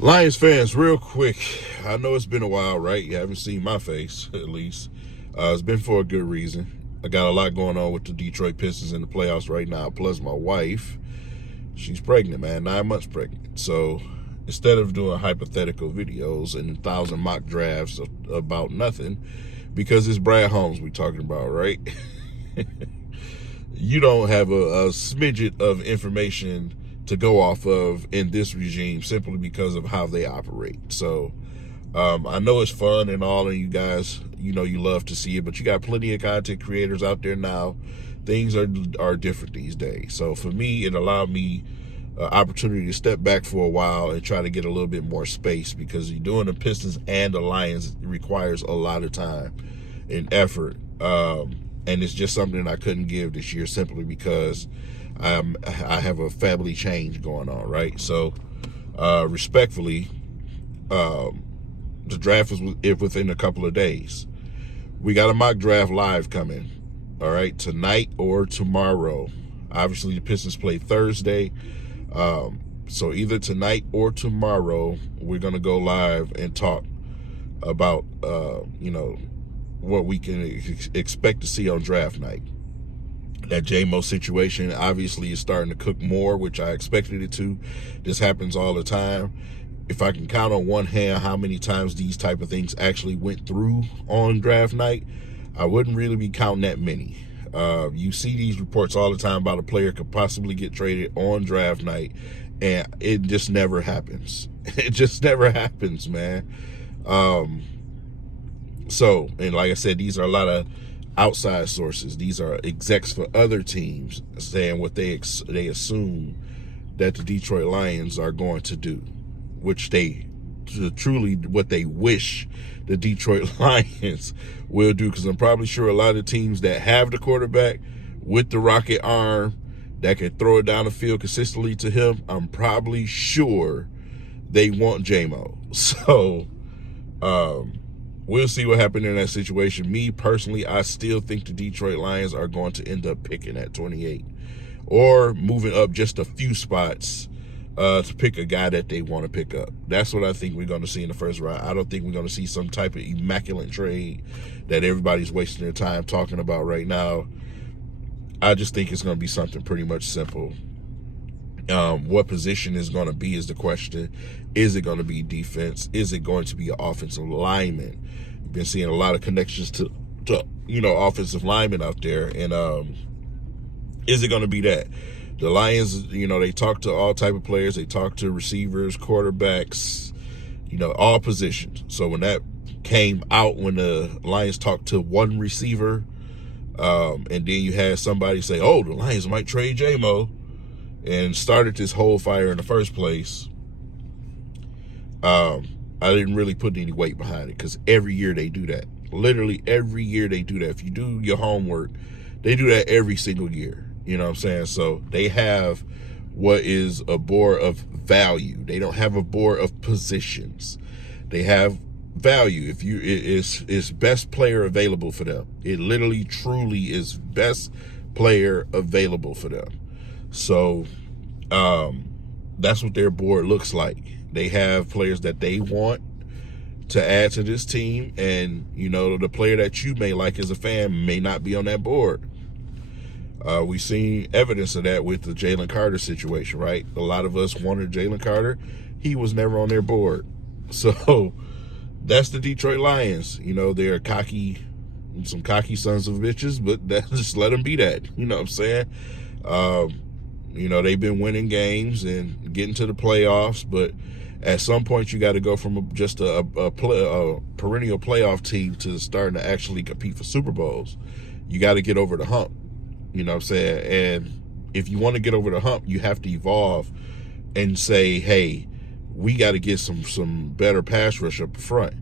Lions fans, real quick, I know it's been a while, right? You haven't seen my face, at least. It's been for a good reason. I got a lot going on with the Detroit Pistons in the playoffs right now, plus my wife, she's pregnant, man, 9 months pregnant. So instead of doing hypothetical videos and 1,000 mock drafts about nothing, because it's Brad Holmes we're talking about, right? You don't have a smidget of information to go off of in this regime simply because of how they operate. So I know it's fun and all, and you guys, you love to see it, but you got plenty of content creators out there now. Things are different these days. So for me, it allowed me opportunity to step back for a while and try to get a little bit more space, because you're doing the Pistons and the Lions requires a lot of time and effort. And it's just something I couldn't give this year simply because I have a family change going on, right? So respectfully, the draft is within a couple of days. We got a mock draft live coming, all right, tonight or tomorrow. Obviously, the Pistons play Thursday. So either tonight or tomorrow, we're going to go live and talk about, what we can expect to see on draft night. That J-Mo situation obviously is starting to cook more, which I expected it to. This happens all the time. If I can count on one hand how many times these type of things actually went through on draft night, I wouldn't really be counting that many. You see these reports all the time about a player could possibly get traded on draft night, and it just never happens. It just never happens, man. So, and like I said, these are a lot of outside sources. These are execs for other teams saying what they assume that the Detroit Lions are going to do, which they truly what they wish the Detroit Lions will do, because I'm probably sure a lot of teams that have the quarterback with the rocket arm that can throw it down the field consistently to him, I'm probably sure they want J-Mo. So we'll see what happened in that situation. Me personally, I still think the Detroit Lions are going to end up picking at 28 or moving up just a few spots to pick a guy that they want to pick up. That's what I think we're going to see in the first round. I don't think we're going to see some type of immaculate trade that everybody's wasting their time talking about right now. I just think it's going to be something pretty much simple. What position is going to be is the question. Is it going to be defense? Is it going to be an offensive lineman? You've been seeing a lot of connections to offensive linemen out there, and is it going to be that? The Lions, they talk to all type of players. They talk to receivers, quarterbacks, all positions. So when that came out, when the Lions talked to one receiver, and then you had somebody say, oh, the Lions might trade J-Mo, and started this whole fire in the first place, I didn't really put any weight behind it, because every year they do that. Literally every year they do that. If you do your homework, they do that every single year. You know what I'm saying? So they have what is a board of value. They don't have a board of positions. They have value. It's best player available for them. It literally truly is best player available for them. So that's what their board looks like. They have players that they want to add to this team, and the player that you may like as a fan may not be on that board. We've seen evidence of that with the Jalen Carter situation, right? A lot of us wanted Jalen Carter. He was never on their board. So that's the Detroit Lions. They're cocky, some cocky sons of bitches, but just let them be that. You know what I'm saying? They've been winning games and getting to the playoffs, but at some point you got to go from just a perennial playoff team to starting to actually compete for Super Bowls. You got to get over the hump. You know what I'm saying? And if you want to get over the hump, you have to evolve and say, hey, we got to get some better pass rush up front.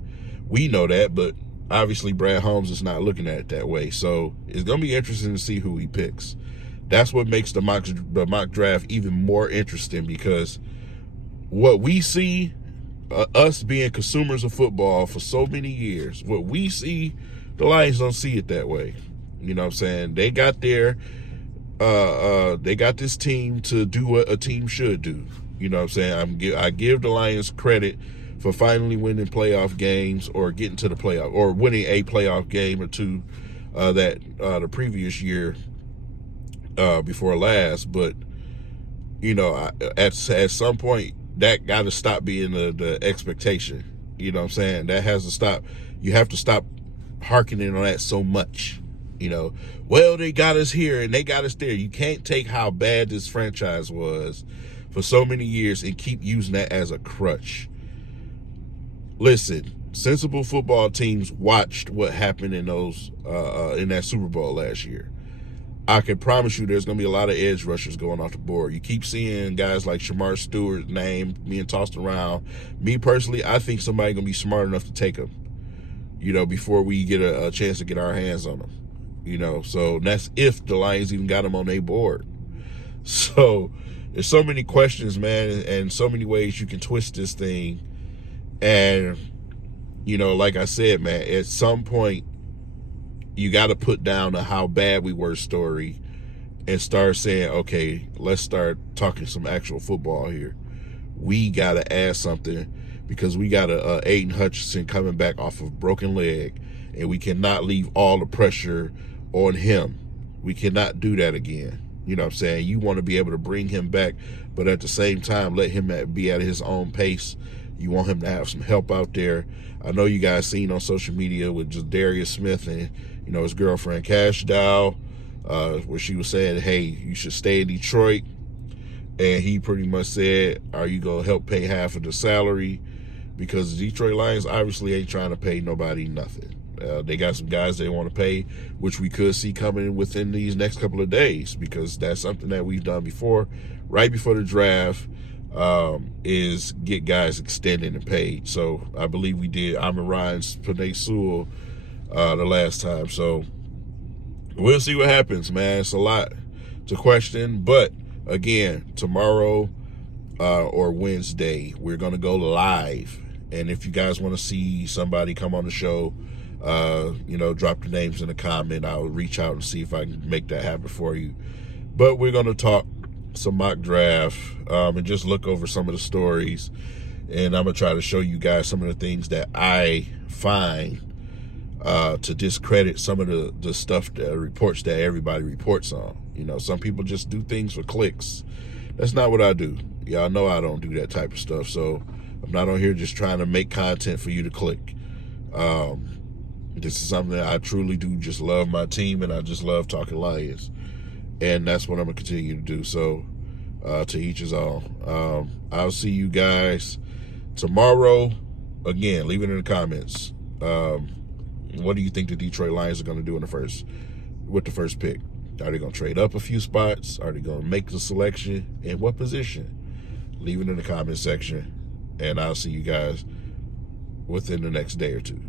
We know that, but obviously Brad Holmes is not looking at it that way. So it's going to be interesting to see who he picks. That's what makes the mock draft even more interesting, because what we see, us being consumers of football for so many years, what we see, the Lions don't see it that way. You know what I'm saying? They got this team to do what a team should do. You know what I'm saying? I give the Lions credit for finally winning playoff games or getting to the playoff or winning a playoff game or two that the previous year before last. But, you know, at some point, that got to stop being the expectation. You know what I'm saying? That has to stop. You have to stop harkening on that so much. You know, well, they got us here and they got us there. You can't take how bad this franchise was for so many years and keep using that as a crutch. Listen, sensible football teams watched what happened in those in that Super Bowl last year. I can promise you there's going to be a lot of edge rushers going off the board. You keep seeing guys like Shamar Stewart's name being tossed around. Me personally, I think somebody's going to be smart enough to take him, you know, before we get a chance to get our hands on him. You know, so that's if the Lions even got him on their board. So there's so many questions, man, and so many ways you can twist this thing. And, you know, like I said, man, at some point, you got to put down the how bad we were story and start saying, okay, let's start talking some actual football here. We got to add something because we got a Aiden Hutchinson coming back off of broken leg, and we cannot leave all the pressure on him. We cannot do that again. You know what I'm saying? You want to be able to bring him back, but at the same time, let him be at his own pace. You want him to have some help out there. I know you guys seen on social media with just Darius Smith and, you know, his girlfriend Cash Dow, where she was saying, hey, you should stay in Detroit. And he pretty much said, are you going to help pay half of the salary? Because the Detroit Lions obviously ain't trying to pay nobody nothing. They got some guys they want to pay, which we could see coming within these next couple of days, because that's something that we've done before. Right before the draft is get guys extended and paid. So I believe we did Amon Ryan's Penei Sewell the last time. So we'll see what happens, man. It's a lot to question. But again, tomorrow or Wednesday, we're going to go live. And if you guys want to see somebody come on the show, you know, drop the names in the comment. I'll reach out and see if I can make that happen for you. But we're going to talk some mock draft and just look over some of the stories. And I'm going to try to show you guys some of the things that I find to discredit some of the stuff, the reports that everybody reports on. You know, some people just do things for clicks. That's not what I do. Y'all know I don't do that type of stuff. So I'm not on here just trying to make content for you to click. This is something that I truly do just love my team, and I just love talking Lions. And that's what I'm going to continue to do. So to each his own. I'll see you guys tomorrow. Again, leave it in the comments. What do you think the Detroit Lions are going to do with the first pick? Are they going to trade up a few spots? Are they going to make the selection? In what position? Leave it in the comment section. And I'll see you guys within the next day or two.